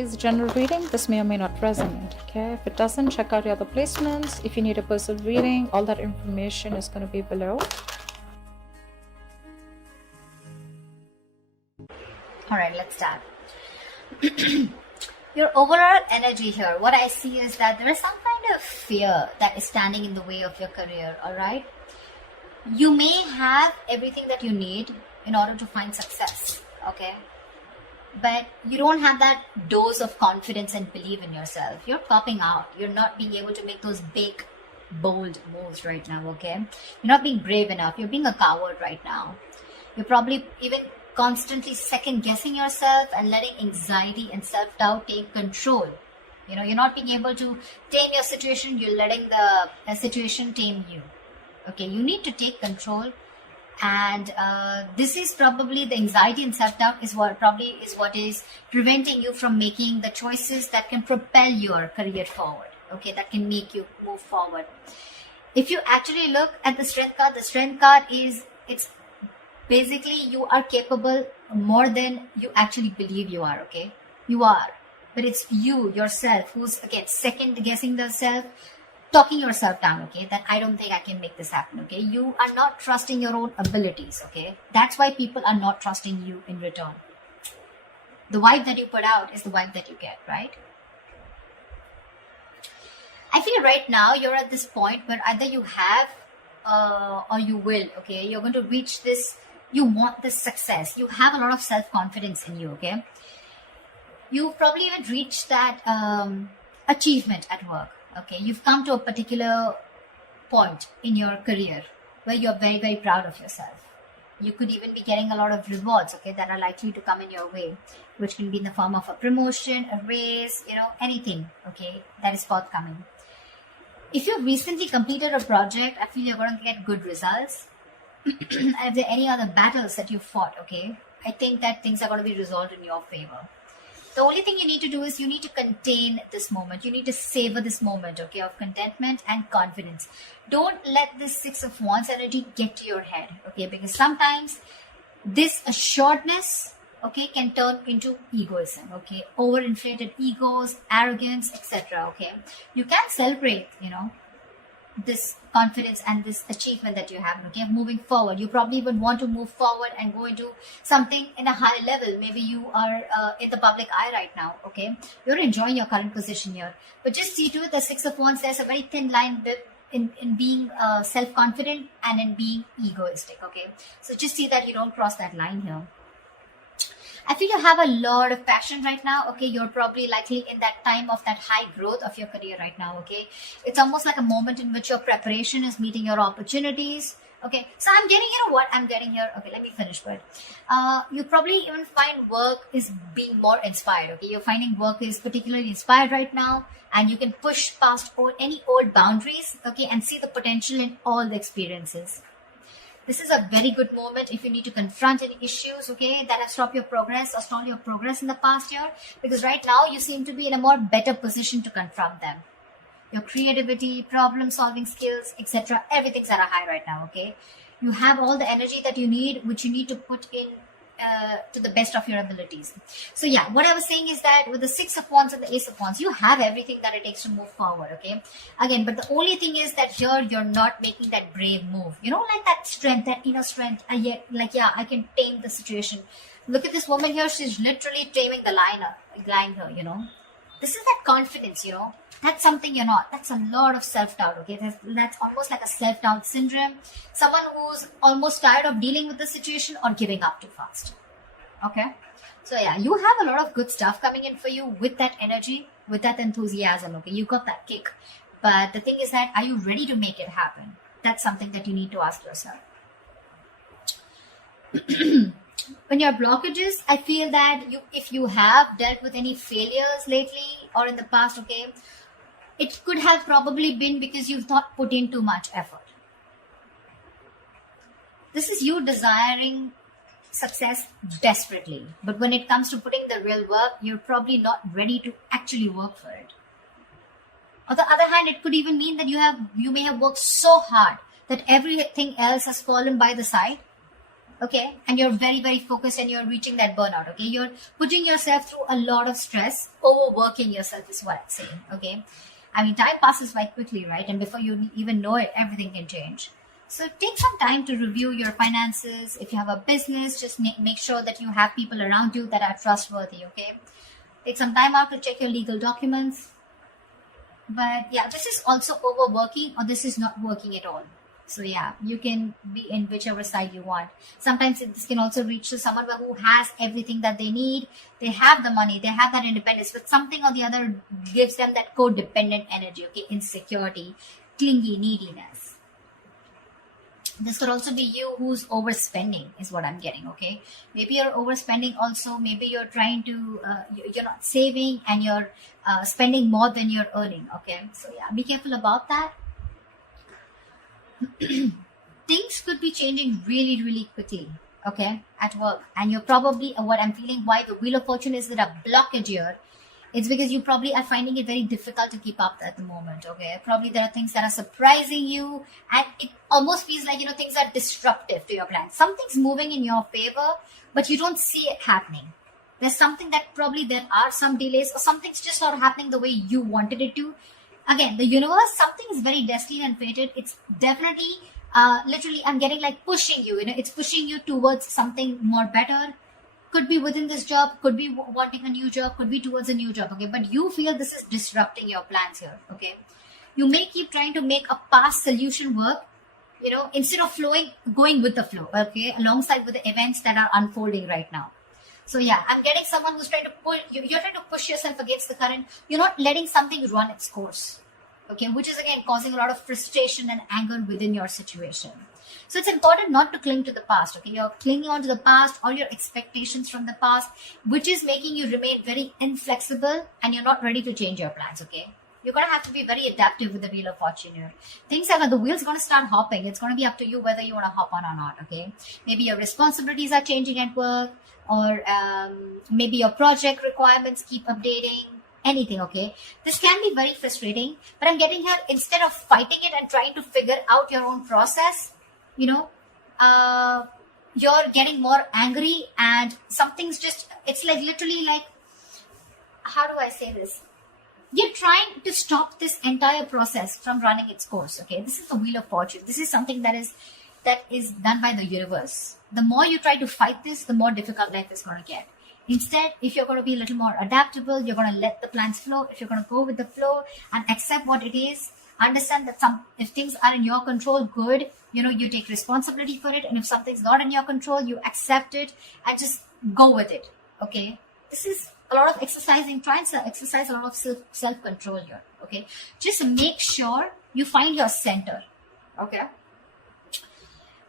is a general reading. This may or may not resonate. Okay, if it doesn't, check out your other placements. If you need a personal reading, all that information is going to be below. All right, let's start. Your overall energy here, what I see is that there is some kind of fear that is standing in the way of your career. All right, you may have everything that you need in order to find success. Okay, but you don't have that dose of confidence and belief in yourself. You're popping out. You're not being able to make those big, bold moves right now. Okay, you're not being brave enough. You're being a coward right now. You're probably even constantly second guessing yourself and letting anxiety and self-doubt take control. You know, you're not being able to tame your situation. You're letting the situation tame you. Okay, you need to take control. And this is probably the anxiety and self-doubt is what is preventing you from making the choices that can propel your career forward. Okay, that can make you move forward. If you actually look at the strength card is, it's basically you are capable more than you actually believe you are. Okay, you are, but it's you yourself who's again second guessing the self, talking yourself down. Okay, that I don't think I can make this happen. Okay, you are not trusting your own abilities. Okay, that's why people are not trusting you in return. The vibe that you put out is the vibe that you get, right? I feel right now you're at this point where either you have or you will. Okay, you're going to reach this. You want this success. You have a lot of self-confidence in you. Okay, you probably even reached that achievement at work. Okay, you've come to a particular point in your career where you're very, very proud of yourself. You could even be getting a lot of rewards, okay, that are likely to come in your way, which can be in the form of a promotion, a raise, you know, anything, okay, that is forthcoming. If you've recently completed a project, I feel you're going to get good results. And if there are any other battles that you fought, okay, I think that things are going to be resolved in your favor. The only thing you need to do is you need to contain this moment. You need to savor this moment, okay, of contentment and confidence. Don't let this Six of Wands energy get to your head, okay, because sometimes this assuredness, okay, can turn into egoism, okay, overinflated egos, arrogance, etc., okay. You can celebrate, you know, this confidence and this achievement that you have, okay, moving forward. You probably even want to move forward and go into something in a higher level. Maybe you are in the public eye right now, okay, you're enjoying your current position here, but just see to it, the Six of Wands, there's a very thin line in being self-confident and in being egoistic, okay, so just see that you don't cross that line here. I feel you have a lot of passion right now, okay. You're probably likely in that time of that high growth of your career right now, okay. It's almost like a moment in which your preparation is meeting your opportunities, okay. So I'm getting, you know what I'm getting here, okay, let me finish, but you probably even find work is being more inspired, okay. You're finding work is particularly inspired right now, and you can push past any old boundaries, okay, and see the potential in all the experiences. This is a very good moment if you need to confront any issues, okay, that have stopped your progress or stalled your progress in the past year, because right now you seem to be in a more better position to confront them. Your creativity, problem solving skills, etc., everything's at a high right now, okay. You have all the energy that you need, which you need to put in to the best of your abilities. So yeah, what I was saying is that with the Six of Wands and the Ace of Wands, you have everything that it takes to move forward, okay. Again, but the only thing is that here you're not making that brave move, you know, like that strength, that inner strength, and yet like, yeah, I can tame the situation. Look at this woman here, she's literally taming the line here, you know. This is that confidence, you know. That's something you're not. That's a lot of self-doubt, okay. That's almost like a self-doubt syndrome. Someone who's almost tired of dealing with the situation or giving up too fast, okay. So yeah, you have a lot of good stuff coming in for you with that energy, with that enthusiasm, okay. You got that kick, but the thing is that, are you ready to make it happen? That's something that you need to ask yourself. When your blockages, I feel that if you have dealt with any failures lately or in the past, okay, it could have probably been because you've not put in too much effort. This is you desiring success desperately, but when it comes to putting the real work, you're probably not ready to actually work for it. On the other hand, it could even mean that you may have worked so hard that everything else has fallen by the side, okay, and you're very, very focused and you're reaching that burnout, okay? You're putting yourself through a lot of stress, overworking yourself is what I'm saying, okay? I mean, time passes by quickly, right? And before you even know it, everything can change. So take some time to review your finances. If you have a business, just make sure that you have people around you that are trustworthy, okay? Take some time out to check your legal documents. But yeah, this is also overworking, or this is not working at all. So yeah, you can be in whichever side you want. Sometimes this can also reach to someone who has everything that they need. They have the money, they have that independence, but something or the other gives them that codependent energy, okay? Insecurity, clingy, neediness. This could also be you who's overspending is what I'm getting, okay? Maybe you're overspending also. Maybe you're trying to, you're not saving and you're spending more than you're earning, okay? So yeah, be careful about that. Things could be changing really, really quickly, okay, at work. And you're probably, what I'm feeling, why the Wheel of Fortune is that a blockage here, it's because you probably are finding it very difficult to keep up at the moment, okay? Probably there are things that are surprising you, and it almost feels like, things are disruptive to your plans. Something's moving in your favor, but you don't see it happening. There's something that probably there are some delays, or something's just not happening the way you wanted it to. Again, the universe, something is very destined and fated. It's definitely, literally, I'm getting like pushing you, it's pushing you towards something more better. Could be within this job, could be wanting a new job, could be towards a new job, okay? But you feel this is disrupting your plans here, okay? You may keep trying to make a past solution work, instead of going with the flow, okay? Alongside with the events that are unfolding right now. So yeah, I'm getting someone who's trying to pull, you're trying to push yourself against the current. You're not letting something run its course, okay? Which is again causing a lot of frustration and anger within your situation. So it's important not to cling to the past, okay? You're clinging on to the past, all your expectations from the past, which is making you remain very inflexible and you're not ready to change your plans, okay? You're going to have to be very adaptive with the Wheel of Fortune here. Things are, the wheel's going to start hopping. It's going to be up to you whether you want to hop on or not, okay? Maybe your responsibilities are changing at work, or maybe your project requirements keep updating, anything, okay? This can be very frustrating, but I'm getting here, instead of fighting it and trying to figure out your own process, you're getting more angry, and something's just, it's like literally like, how do I say this? You're trying to stop this entire process from running its course, okay? This is the Wheel of Fortune. This is something that is done by the universe. The more you try to fight this, the more difficult life is going to get. Instead, if you're going to be a little more adaptable, you're going to let the plans flow. If you're going to go with the flow and accept what it is, understand that if things are in your control, good, you take responsibility for it. And if something's not in your control, you accept it and just go with it, okay? This is a lot of exercising, trying to exercise a lot of self-control here, okay? Just make sure you find your center, okay?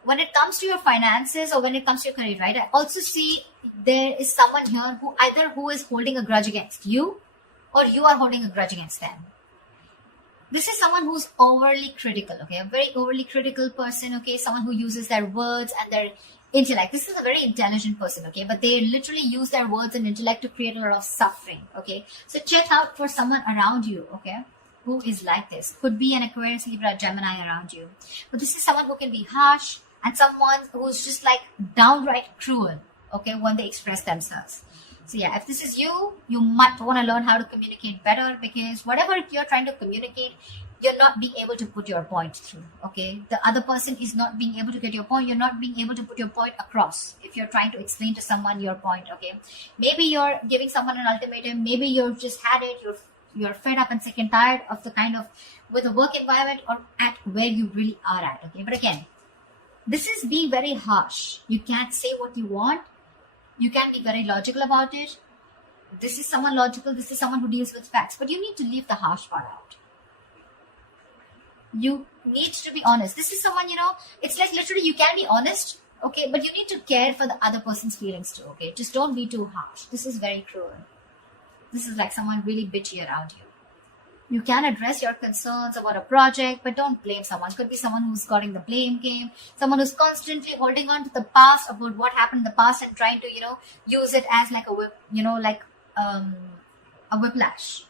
When it comes to your finances or when it comes to your career, right, I also see there is someone here who is holding a grudge against you, or you are holding a grudge against them. This is someone who's overly critical, okay? A very overly critical person, okay? Someone who uses their words and their intellect. This is a very intelligent person, okay? But they literally use their words and intellect to create a lot of suffering, okay? So check out for someone around you, okay, who is like this. Could be an Aquarius, Libra, Gemini around you. But this is someone who can be harsh, and someone who's just like downright cruel, okay, when they express themselves. So yeah, if this is you, you might want to learn how to communicate better, because whatever you're trying to communicate, you're not being able to put your point through, okay? The other person is not being able to get your point. You're not being able to put your point across if you're trying to explain to someone your point, okay? Maybe you're giving someone an ultimatum. Maybe you've just had it. You're fed up and sick and tired of the kind of, with the work environment or at where you really are at, okay? But again, this is being very harsh. You can't say what you want. You can be very logical about it. This is someone logical. This is someone who deals with facts. But you need to leave the harsh part out. You need to be honest. This is someone, it's like literally you can be honest, okay? But you need to care for the other person's feelings too, okay? Just don't be too harsh. This is very cruel. This is like someone really bitchy around you. You can address your concerns about a project, but don't blame someone. Could be someone who's got in the blame game, someone who's constantly holding on to the past, about what happened in the past, and trying to, use it as like a whip, like a whiplash,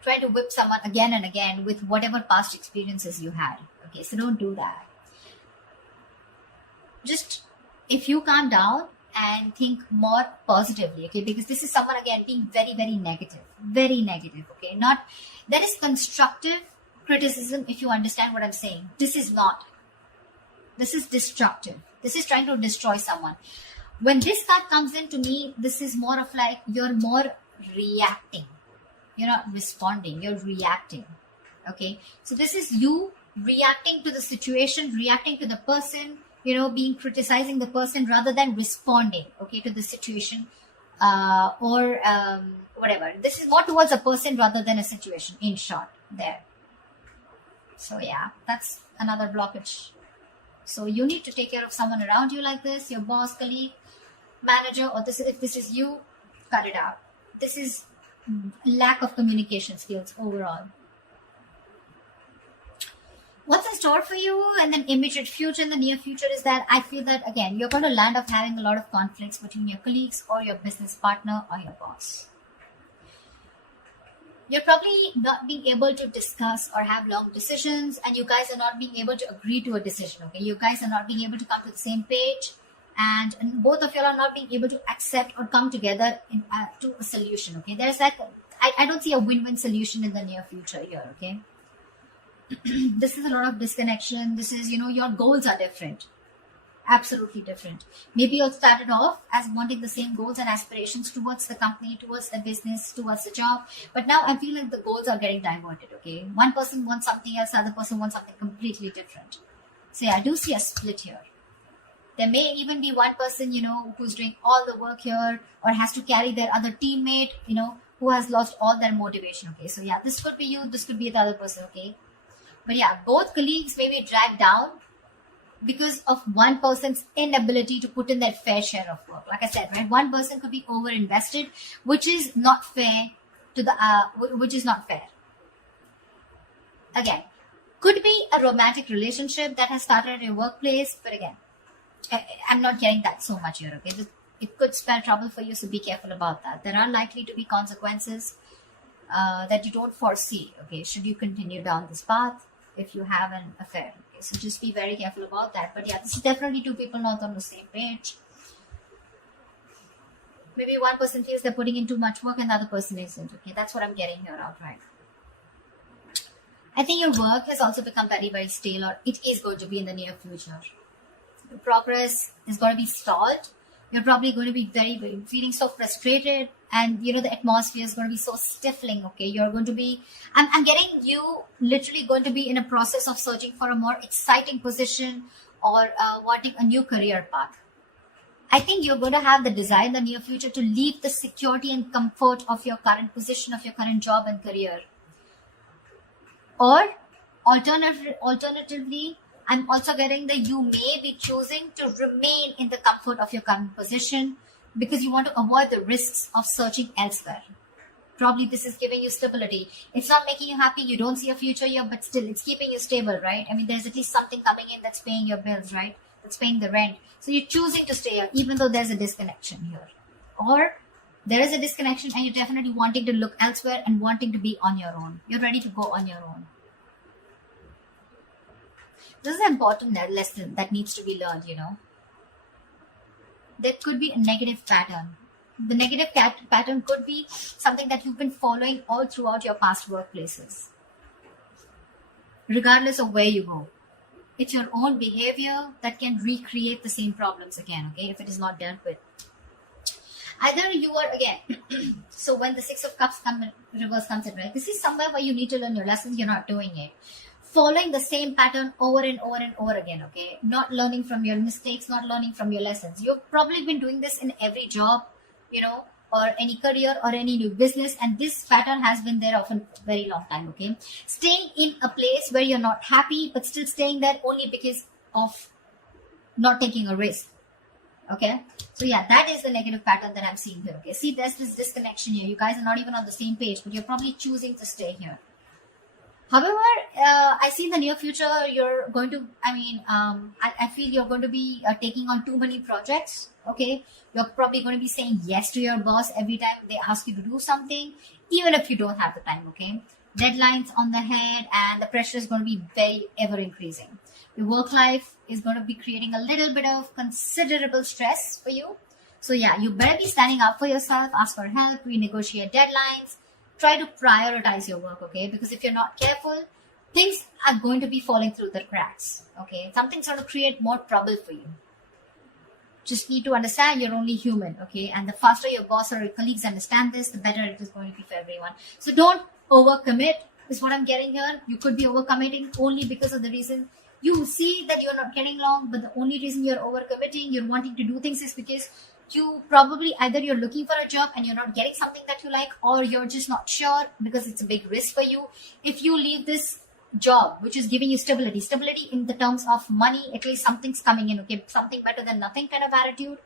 Try to whip someone again and again with whatever past experiences you had, Okay, so don't do that. Just, if you calm down and think more positively, okay, because this is someone again being very, very negative, okay, not, that is constructive criticism, if you understand what I'm saying. This is not, this is destructive, this is trying to destroy someone. When this card comes in, to me, this is more of like, you're more reacting, you're not responding, you're reacting. Okay, so this is you reacting to the situation, reacting to the person, you know, being criticizing the person rather than responding, okay, to the situation, or whatever. This is more towards a person rather than a situation, in short, there. So yeah, that's another blockage. So you need to take care of someone around you like this, your boss, colleague, manager, or this is, if this is you, cut it out. This is lack of communication skills overall. What's in store for you and then immediate future, in the near future, is that I feel that again you're going to land up having a lot of conflicts between your colleagues or your business partner or your boss. You're probably not being able to discuss or have long decisions, and you guys are not being able to agree to a decision. Okay, you guys are not being able to come to the same page, and both of you are not being able to accept or come together to a solution. Okay, there's like I don't see a win-win solution in the near future here. Okay. This is a lot of disconnection. This is, you know, your goals are different, absolutely different. Maybe you started off as wanting the same goals and aspirations towards the company, towards the business, towards the job, but now I feel like the goals are getting diverted. Okay, one person wants something else, the other person wants something completely different. So yeah, I do see a split here. There may even be one person, you know, who's doing all the work here, or has to carry their other teammate, you know, who has lost all their motivation. Okay, so yeah, this could be you, this could be the other person. Okay. But yeah, both colleagues may be dragged down because of one person's inability to put in that fair share of work. Like I said, right? One person could be over-invested, which is not fair to the, which is not fair. Again, could be a romantic relationship that has started at your workplace, but again, I'm not getting that so much here. Okay, it could spell trouble for you, so be careful about that. There are likely to be consequences that you don't foresee. Okay, should you continue down this path? If you have an affair. Okay, so just be very careful about that. But yeah, this is definitely two people not on the same page. Maybe one person feels they're putting in too much work and the other person isn't. Okay, that's what I'm getting here outright. I think your work has also become very, very stale, or it is going to be in the near future. Your progress is going to be stalled. You're probably going to be very, very feeling so frustrated, and you know the atmosphere is going to be so stifling. Okay, you're going to be, I'm getting you literally going to be in a process of searching for a more exciting position, or wanting a new career path. I think you're going to have the desire in the near future to leave the security and comfort of your current position, of your current job and career. Or alternatively, I'm also getting that you may be choosing to remain in the comfort of your current position because you want to avoid the risks of searching elsewhere. Probably this is giving you stability. It's not making you happy. You don't see a future here, but still it's keeping you stable, right? I mean, there's at least something coming in that's paying your bills, right? That's paying the rent. So you're choosing to stay here, even though there's a disconnection here. Or there is a disconnection and you're definitely wanting to look elsewhere and wanting to be on your own. You're ready to go on your own. This is an important lesson that needs to be learned, you know. There could be a negative pattern. The negative pattern could be something that you've been following all throughout your past workplaces. Regardless of where you go. It's your own behavior that can recreate the same problems again, okay, if it is not dealt with. Either you are, again, so when the Six of Cups reverse comes in, right, this is somewhere where you need to learn your lessons, you're not doing it. Following the same pattern over and over and over again, okay? Not learning from your mistakes, not learning from your lessons. You've probably been doing this in every job, you know, or any career or any new business, and this pattern has been there for a very long time, okay? Staying in a place where you're not happy, but still staying there only because of not taking a risk, okay? So yeah, that is the negative pattern that I'm seeing here, okay? See, there's this disconnection here. You guys are not even on the same page, but you're probably choosing to stay here. However, I see in the near future, you're going to, I feel you're going to be taking on too many projects, okay? You're probably going to be saying yes to your boss every time they ask you to do something, even if you don't have the time, okay? deadlines on the head, and the pressure is going to be very ever increasing. Your work life is going to be creating a little bit of considerable stress for you. So yeah, you better be standing up for yourself, ask for help, renegotiate deadlines, try to prioritize your work, okay? Because if you're not careful, things are going to be falling through the cracks, okay? Something's going to create more trouble for you. Just need to understand you're only human, okay? And the faster your boss or your colleagues understand this, the better it is going to be for everyone. So don't overcommit, is what I'm getting here. You could be overcommitting only because of the reason you see that you're not getting along, but the only reason you're overcommitting, you're wanting to do things, is because you probably either you're looking for a job and you're not getting something that you like, or you're just not sure because it's a big risk for you. If you leave this job which is giving you stability in the terms of money, at least something's coming in, okay, something better than nothing kind of attitude,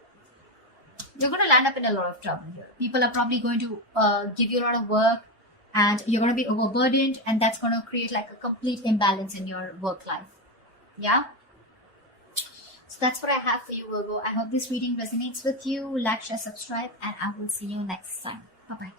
you're going to land up in a lot of trouble here. People are probably going to give you a lot of work, and you're going to be overburdened, and that's going to create like a complete imbalance in your work life. Yeah, so that's what I have for you, Virgo. I hope this reading resonates with you. Like, share, subscribe, and I will see you next time. Bye bye.